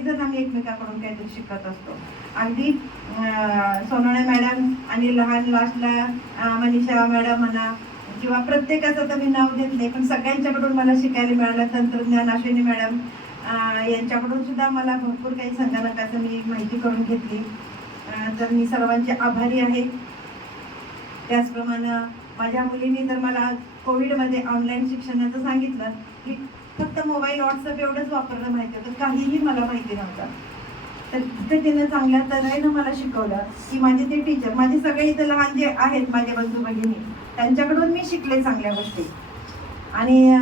प्रत्येक जण आम्ही एकमेकाकडून काहीतरी शिकत असतो. अगदी सोनवणे मॅडम आणि लहान लास्टला मनीषा मॅडम म्हणा किंवा प्रत्येकाचं तर मी नाव देत नाही, पण सगळ्यांच्याकडून मला शिकायला मिळालं. तंत्रज्ञान अश्विनी मॅडम यांच्याकडून सुद्धा मला भरपूर काही संगणकाचं मी माहिती करून घेतली. तर मी सर्वांचे आभारी आहे. त्याचप्रमाणे माझ्या मुलींनी तर मला कोविडमध्ये ऑनलाईन शिक्षणाचं सांगितलं की फक्त मोबाईल व्हॉट्सअप एवढंच वापरणं माहिती होतं, काहीही मला माहिती नव्हतं. तर तिथे तिनं चांगल्या तऱ्हेनं मला शिकवलं की माझे ते टीचर, माझे सगळे इथं लहान जे आहेत माझे बंधू भगिनी, त्यांच्याकडून मी शिकले चांगल्या गोष्टी. आणि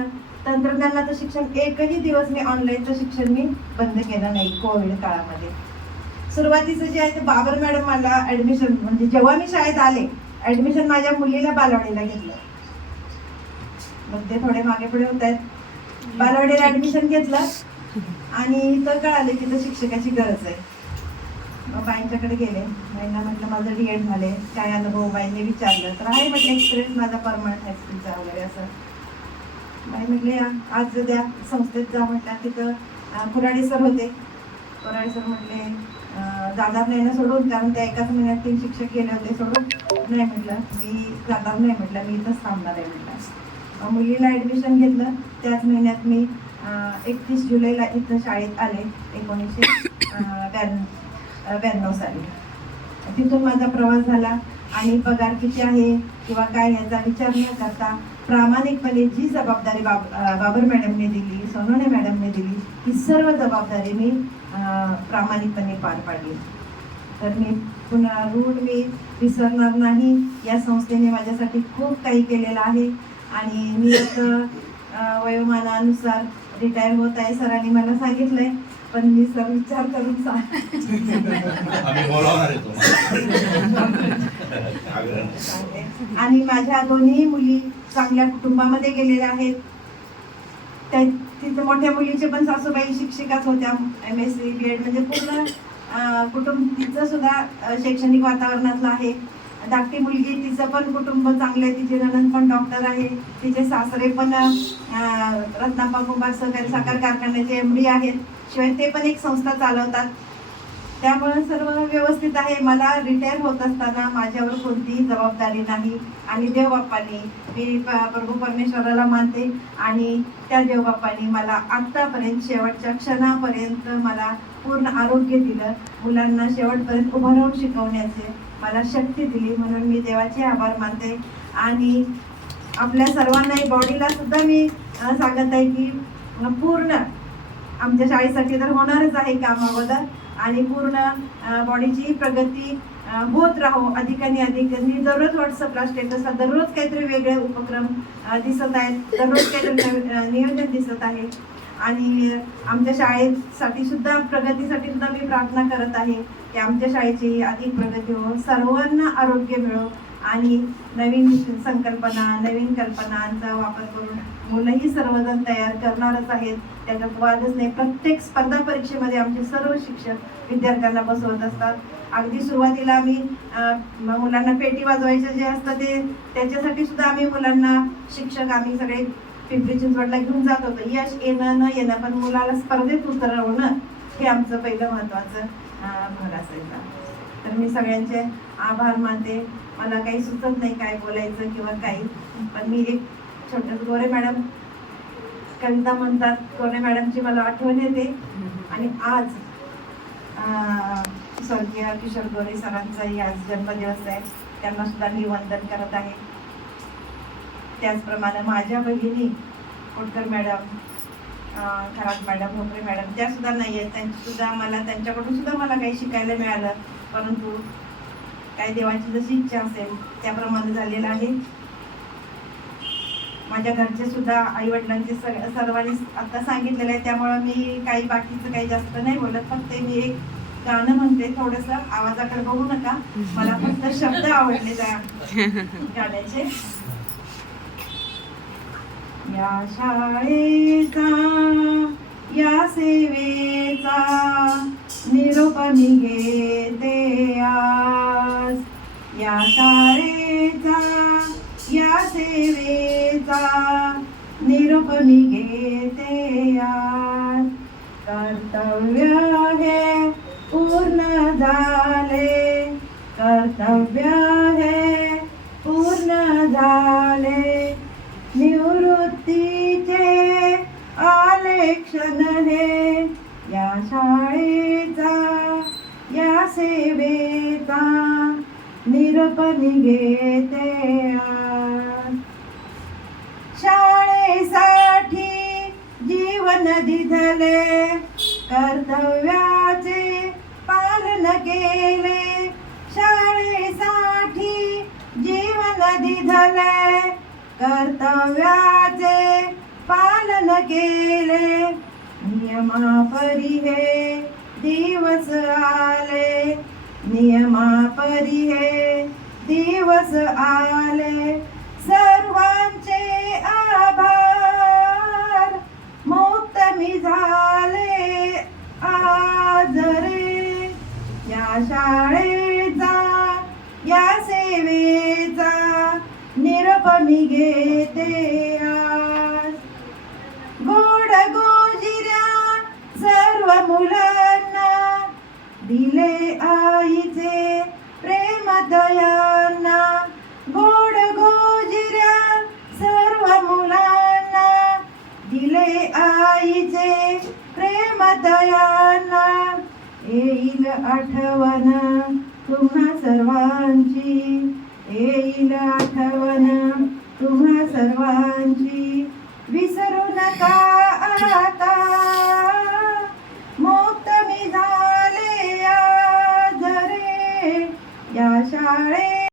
तंत्रज्ञानाचं शिक्षण एकही दिवस मी ऑनलाईनचं शिक्षण मी बंद केलं नाही. कोविड काळामध्ये सुरुवातीचं जे आहे ते बाबर मॅडम मला ॲडमिशन, म्हणजे जेव्हा मी शाळेत आले ॲडमिशन माझ्या मुलीला बालवाडीला घेतलं. मग ते थोडे मागे पुढे होत आहेत. बालवाडीला ॲडमिशन घेतलं आणि इथं कळाले की तर शिक्षकाची गरज आहे. मग बाईंच्याकडे गेले. बाईंना म्हटलं माझं DED झाले, काय अनुभव? बाईंनी विचारलं तर आहे म्हटलं एक्सपिरियन्स माझा परमनंट हायस्कूलचा वगैरे असं. बाई म्हटले आज द्या संस्थेत जा म्हटलं. तिथं कुराडे सर होते. कुराडे सर म्हटले जाणार नाही ना सोडून, कारण त्या एकाच महिन्यात 3 शिक्षक गेले होते सोडून. नाही म्हटलं मी जाणार नाही, म्हटलं मी इथंच थांबणार आहे म्हटलं. मुलीला ॲडमिशन घेतलं. त्याच महिन्यात मी 31 जुलैला इथं शाळेत आले 1992 साली. तिथून माझा प्रवास झाला आणि पगार किती आहे किंवा काय याचा विचार न करता प्रामाणिकपणे जी जबाबदारी बाबर मॅडमने दिली, सोनवणे मॅडमने दिली, ही सर्व जबाबदारी मी प्रामाणिकपणे पार पाडली. तर मी पुन्हा ऋण मी विसरणार नाही. या संस्थेने माझ्यासाठी खूप काही केलेलं आहे आणि मी आता वयोमानानुसार रिटायर होत आहे. सरांनी मला सांगितलंय, पण मी सर विचार करून आणि माझ्या दोन्ही मुली चांगल्या कुटुंबामध्ये गेलेल्या आहेत. तिथं मोठ्या मुलीचे पण सासूबाई शिक्षिकाच होत्या, MSc BEd, म्हणजे पूर्ण कुटुंब तिचं सुद्धा शैक्षणिक वातावरणातलं आहे. धाकटी मुलगी, तिचं पण कुटुंब चांगलं आहे. तिची नणंद पण डॉक्टर आहे. तिचे सासरे पण रत्नाप्पा कुंभार सहकारी साखर कारखान्याचे MD आहेत. शिवाय ते पण एक संस्था चालवतात. त्यामुळे सर्व व्यवस्थित आहे. मला रिटायर होत असताना माझ्यावर कोणतीही जबाबदारी नाही. आणि देवबाप्पानी, मी प्रभू परमेश्वराला मानते आणि त्या देवबाप्पानी मला आत्तापर्यंत शेवटच्या क्षणापर्यंत मला पूर्ण आरोग्य दिलं. मुलांना शेवटपर्यंत उभं राहून शिकवण्याचे मला शक्ती दिली, म्हणून मी देवाचे आभार मानते. आणि आपल्या सर्वांना बॉडीला सुद्धा मी सांगत आहे की पूर्ण आमच्या शाळेसाठी तर होणारच आहे काम अगोदर, आणि पूर्ण बॉडीची प्रगती होत राहो अधिक आणि अधिक. मी दररोज व्हॉट्सअपला स्टेटसला दररोज काहीतरी वेगळे उपक्रम दिसत आहेत, दररोज काहीतरी नियोजन दिसत आहे. आणि आमच्या शाळेसाठी सुद्धा प्रगतीसाठी सुद्धा मी प्रार्थना करत आहे की आमच्या शाळेची अधिक प्रगती हो, सर्वांना आरोग्य मिळो आणि नवीन संकल्पना, नवीन कल्पनांचा वापर करून मुलंही सर्वजण तयार करणारच आहेत, त्याच्यात वादच नाही. प्रत्येक स्पर्धा परीक्षेमध्ये आमचे सर्व शिक्षक विद्यार्थ्यांना बसवत असतात. अगदी सुरुवातीला आम्ही मुलांना पेटी वाजवायचं जे असतं ते त्याच्यासाठी सुद्धा आम्ही मुलांना शिक्षक आम्ही सगळे पिंपरी चिंचवडला घेऊन जात होतो. यश येणं न येणं, पण मुलाला स्पर्धेत उतरवणं हे आमचं पहिलं महत्त्वाचं भर असायचा. तर मी सगळ्यांचे आभार मानते. मला काही सुचत नाही काय बोलायचं किंवा काही, पण मी एक छोटं गोरे मॅडम कविता म्हणतात, गोरे मॅडमची मला आठवण येते. आणि आज स्वर्गीय किशोर गोरे सरांचाही आज जन्मदिवस आहे, त्यांना सुद्धा मी वंदन करत आहे. त्याचप्रमाणे माझ्या भगिनी Kotkar madam, Kharat madam, Bhokare madam, त्या सुद्धा नाही आहेत. त्यांच्याकडून सुद्धा मला काही शिकायला मिळालं, परंतु काही देवाची जशी इच्छा असेल त्याप्रमाणे झालेलं आहे. माझ्या घरचे सुद्धा आईवडिलांचे सर्वांनी आता सांगितलेलं आहे, त्यामुळं मी काही बाकीचं काही जास्त नाही बोलत. फक्त मी एक गाणं म्हणते, थोडंसं आवाजाकडे बघू नका, मला फक्त शब्द आवडले त्या गाण्याचे. या शाळेचा, या सेवेचा निरोप मी घेते आज. या शाळेचा, या सेवेचा निरोप मी घेते आज. कर्तव्य हे पूर्ण झाले, कर्तव्य हे पूर्ण झाले, निवृत्तीचे आले क्षण हे, या शाळेचा या सेवेचा निरोप निघेते आज. शाळेसाठी जीवन दिधले, कर्तव्याचे पालन केले, शाळेसाठी जीवन दिधले, कर्तव्याचे पालन केले, नियमापरी हे दिवस आले, नियमापरी हे दिवस आले, सर्वांचे आभार, मुक्त मी झाले आज रे, या शाळेचा या सेवेचा निरोप मी घेते आज. गोड गोजिऱ्या सर्व मुलांना दिले आईचे प्रेम दयांना, गोड गोजिऱ्या सर्व मुलांना दिले आईचे प्रेम दयांना, येईल आठवण तुम्हा सर्वांची, येईल आठवण तुम्हा सर्वांची,